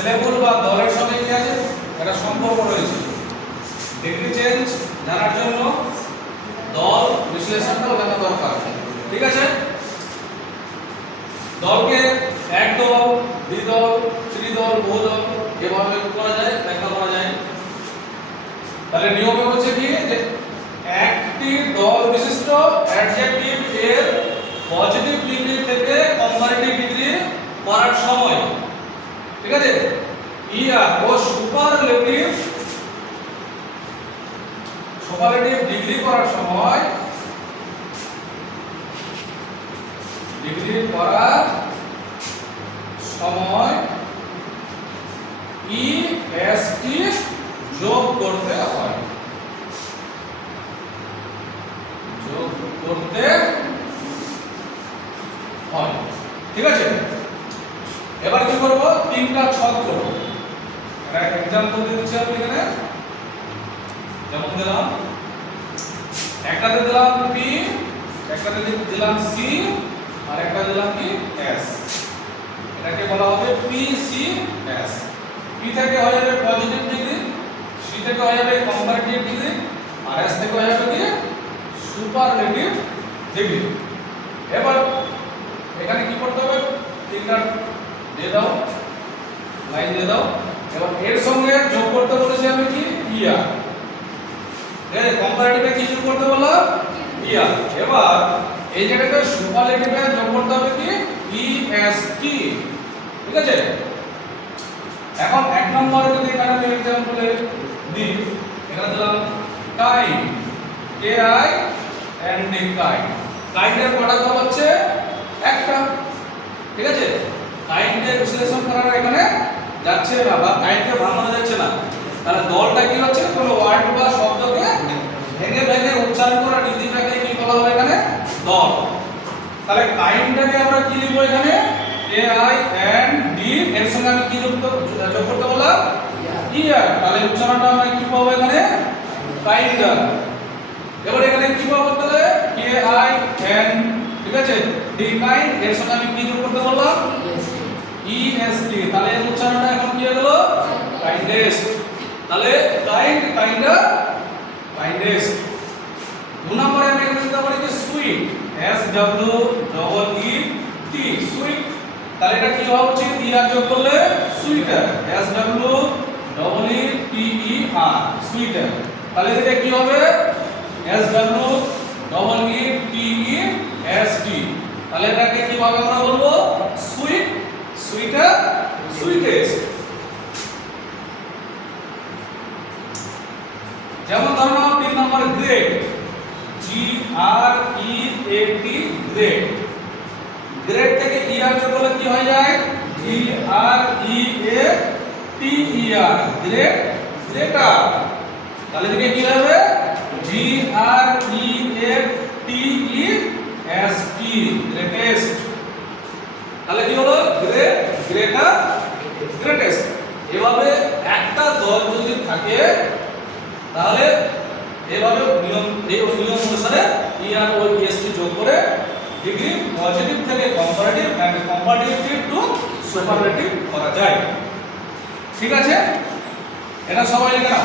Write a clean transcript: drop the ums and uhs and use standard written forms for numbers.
Syllable বা দলের সঙ্গে কি আছে একটা সম্পর্ক রয়েছে। ডিগ্রি চেঞ্জ জানার জন্য দল বিশ্লেষণটাও জানা দরকার। ঠিক আছে, দলকে এক দল, দ্বিদল, ত্রিদল, বহুদল এভাবে করা যায়, ব্যাখ্যা করা যায়। তাহলে নিয়মে হচ্ছে কি যে একটি দল বিশিষ্ট অ্যাডজেক্টিভ এর পজিটিভ ডিগ্রি থেকে কম্পারেটিভ ডিগ্রি করার সময়, ঠিক আছে, ইয়ার ও সুপারলেটিভ ডিগ্রি করার সময় ইএসটি যোগ করতে হয়। ঠিক আছে, এবার কি করব, তিনটা ছক করব। একটা एग्जांपल দিচ্ছি আমি এখানে, যেমন দিলাম একটাতে দিলাম পি, একটাতে দিলাম সি, আর একটা দিলাম কি এস। এটাকে বলা হবে পি সি এস। পি থেকে হয়ে যাবে পজিটিভ ডিগ্রি, সি থেকে হয়ে যাবে কম্পারেটিভ ডিগ্রি, আর এস থেকে হয়ে যাবে কি সুপারলেটিভ ডিগ্রি। এবার এখানে কি করতে হবে, তিনটা দিয়ে দাও, লাইন দিয়ে দাও। এবার এর সঙ্গে যোগ করতে বলেছি আমি কি ইয়ার, ঠিক আছে, কম্পারেটিভে কি যোগ করতে বললাম ইয়ার। এবার এই জায়গাতে সুপারলেটিভে যোগ করতে হবে কি ইএসটি। ঠিক আছে, এখন এক নম্বরে যদি এখানে আমি एग्जांपल দিই, এখানে দিলাম kind, K I N D, kind. কাইন্ডের কটা দল হচ্ছে একটা। ঠিক আছে, কাইন্ডের বিশ্লেষণ করার এখানে যাচ্ছে না বা কাইন্ডকে ভাঙানো যাচ্ছে না। তাহলে দলটা কি হচ্ছে, কোনো ওয়ার্ড বা শব্দকে ভেঙে ভেঙে উচ্চারণ করা রীতিটাকে কি বলা হবে এখানে দল। তাহলে কাইন্ডটাকে আমরা কি লিখব এখানে কে আই এন ডি, এর সঙ্গে আমি কি যোগ করতে বললাম ইয়ার। তাহলে উচ্চারণটা আমরা কি পাবো এখানে কাইন্ডার। এবার এখানে কি পাবো, তাহলে কে আই এন, ঠিক আছে, ডি কাইন্ড, এর সঙ্গে আমি কি যোগ করতে বললাম ইএসটি। তাহলে এর উচ্চারণটা এখন কি হয়ে গেল কাইন্ডেস্ট। তাহলে কাইন্ড, কাইন্ডার, কাইন্ডেস্ট। দু নম্বরে আমি এখানে দিতে পারি যে sweet, S W double E T, sweet. তাহলে এটা কি হওয়া উচিত, ই আর যোগ করলে sweeter, S W double E T E R, sweeter. তাহলে এটা কি হবে S W double E T E S T. তাহলে এটাকে কিভাবে আমরা বলবো সুইট, সুইটার, সুইটেস্ট। যেমন ধরো নাও 3 number grade, G R E A T, grade. Grade থেকে ই আর যোগ করলে কি হয়ে যায় জি R E A T E R, grade, greater. তাহলে এদিকে কি হবে জি R E A T E S T, greatest. তাহলে কি হলো গ্রেট, গ্রেটার, গ্রেটেস্ট। এভাবে একটা দল যদি থাকে তাহলে এভাবে নিয়ম, এই নিয়ম অনুসারে ই আর ও এস টি যোগ করে ডিগ্রি পজিটিভ থেকে comparative and comparative to superlative করা যায়। ঠিক আছে, এটা সবাই লিখে নাও।